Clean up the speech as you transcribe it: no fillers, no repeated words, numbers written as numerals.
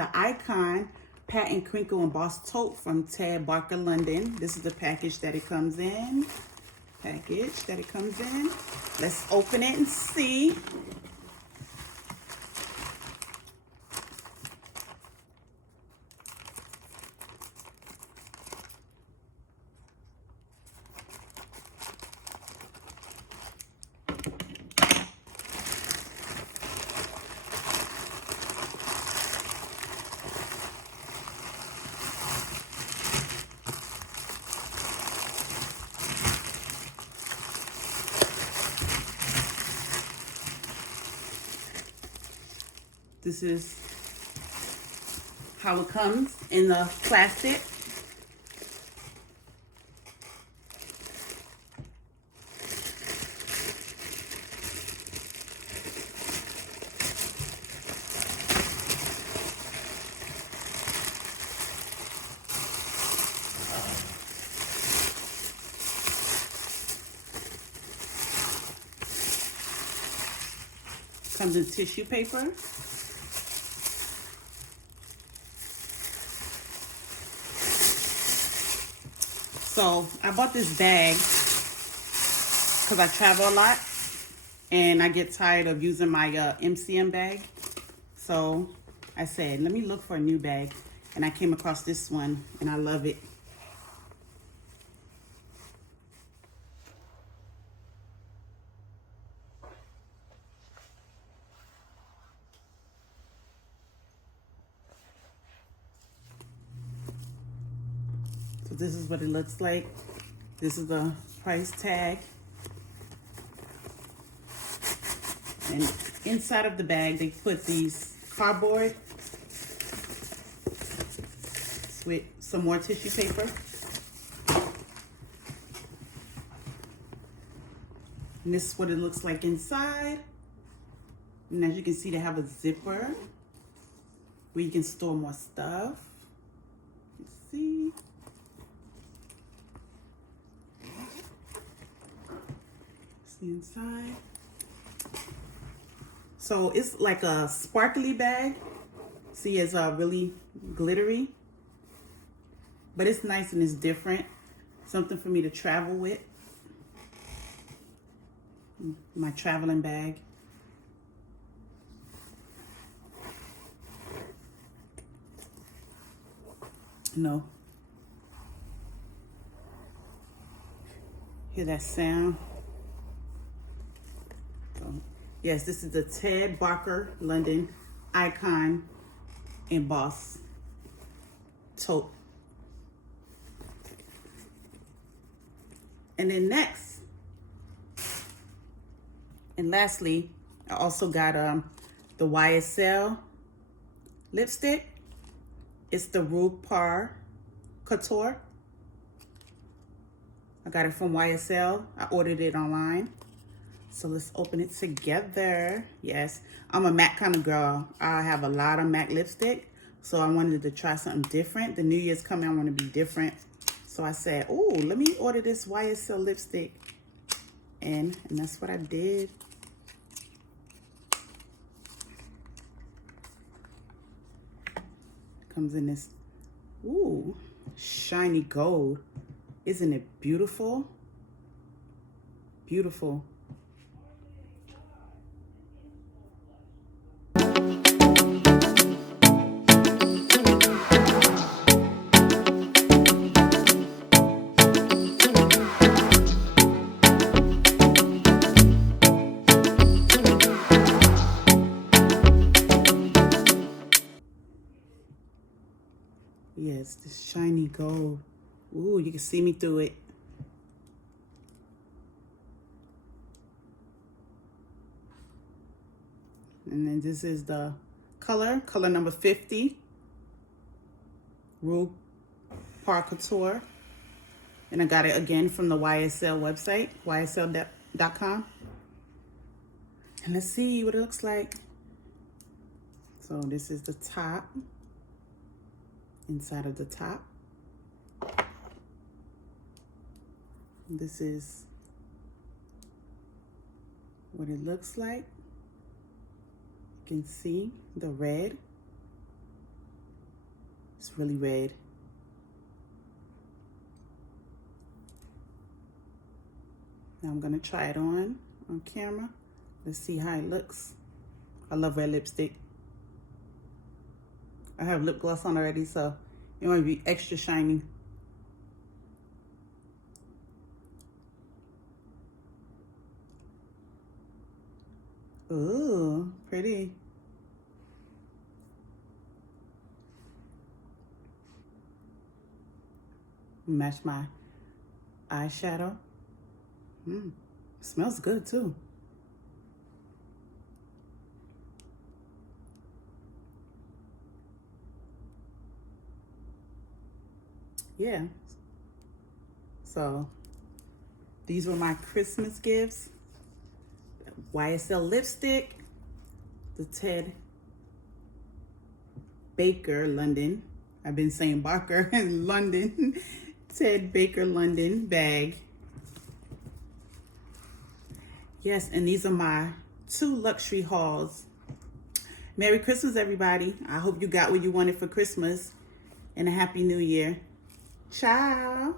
the Icon Patent Crinkle Embossed Tote from Ted Barker, London. This is the package that it comes in. Let's open it and see. This is how it comes in the plastic. Comes in tissue paper. So I bought this bag because I travel a lot and I get tired of using my MCM bag. So I said, let me look for a new bag. And I came across this one and I love it. So this is what it looks like. This is the price tag. And inside of the bag, they put these cardboard with some more tissue paper. And this is what it looks like inside. And as you can see, they have a zipper where you can store more stuff. Let's see. See inside. So it's like a sparkly bag. See, it's really glittery. But it's nice and it's different. Something for me to travel with. My traveling bag. No. Hear that sound? So, yes, this is the Ted Barker London Icon Embossed Tote. And then next, and lastly, I also got the YSL lipstick. It's the Rouge Couture. I got it from YSL. I ordered it online. So let's open it together. Yes, I'm a matte kind of girl. I have a lot of matte lipstick. So I wanted to try something different. The New Year's coming, I want to be different. So I said, oh, let me order this YSL lipstick. And that's what I did. Comes in this, ooh, shiny gold. Isn't it beautiful? Beautiful. Yes, this shiny gold. Ooh, you can see me through it. And then this is the color number 50. Rouge Couture. And I got it again from the YSL website, ysl.com. And let's see what it looks like. So this is the top. Inside of the top. This is what it looks like. You can see the red. It's really red. Now I'm gonna try it on camera. Let's see how it looks. I love red lipstick. I have lip gloss on already, so it want to be extra shiny. Ooh, pretty. Match my eyeshadow. Smells good too. Yeah. So these were my Christmas gifts. YSL lipstick, the Ted Baker London. I've been saying Barker in London. Ted Baker London bag. Yes, and these are my 2 luxury hauls. Merry Christmas, everybody. I hope you got what you wanted for Christmas, and a Happy New Year. Ciao.